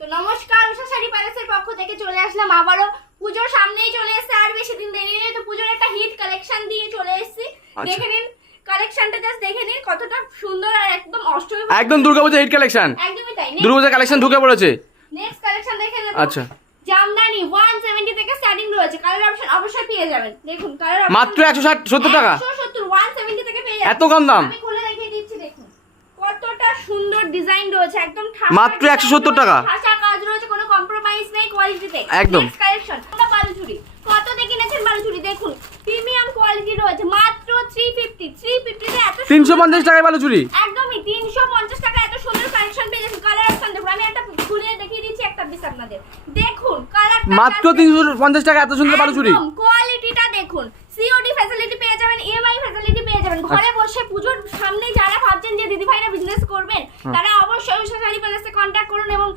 তো নমস্কার, উষা শাড়ি প্যালেসের পক্ষ থেকে চলে আসলাম আবারও। পুজোর সামনেই চলে এসেছে, আর বেশি দিন দেরি নেই। তো পুজোর একটা হিট কালেকশন দিয়ে চলে এসেছি। দেখে নিন কালেকশনটা, জাস্ট দেখে নিন কতটা সুন্দর আর একদম অষ্টমী, একদম দুর্গাপূজা হিট কালেকশন। একদমই তাই। দুর্গাপূজা কালেকশন ঢুকে পড়েছে। নেক্সট কালেকশন দেখে নেব। আচ্ছা, জামদানি 170 থেকে স্টার্টিং রয়েছে। কালার অপশন অবশ্যই পেয়ে যাবেন। দেখুন কালার মাত্র 170 টাকা। 170 170 থেকে পেয়ে যাবেন। এত কম দাম? আমি খুলে দেখিয়ে দিচ্ছি, দেখুন কতটা সুন্দর ডিজাইন রয়েছে, একদম মাত্র 170 টাকা। ভাষা কাজ রয়েছে, কোনো কম্প্রোমাইজ নেই কোয়ালিটিতে। একদম। নেক্সট কালেকশন এটা বালুচুরি। কত দেখে নিয়েছেন বালুচুরি, দেখুন প্রিমিয়াম কোয়ালিটি রয়েছে। মাত্র 350 তে এত 350 টাকায় বালুচুরি। একদমই 350 টাকা এত সুন্দর কালেকশন পেয়ে যাচ্ছেন। কালার অপশন দেখুন, আমি একটা খুলে দেখিয়ে দিচ্ছি একটা পিস আপনাদের। দেখুন কালারটা মাত্র 350 টাকা এত সুন্দর বালুচুরি। কোয়ালিটিটা দেখুন। সিওডি ফ্যাসিলিটি পেয়ে যাবেন, ইএমআই ফ্যাসিলিটি পেয়ে যাবেন। ঘরে বসে পুজোর সামনে যারা ভাবছেন যে দিদি ভাইরা বিজনেস করবেন, তারা অবশ্যই উষা শাড়ি প্যালেসে কন্ট্যাক্ট করুন এবং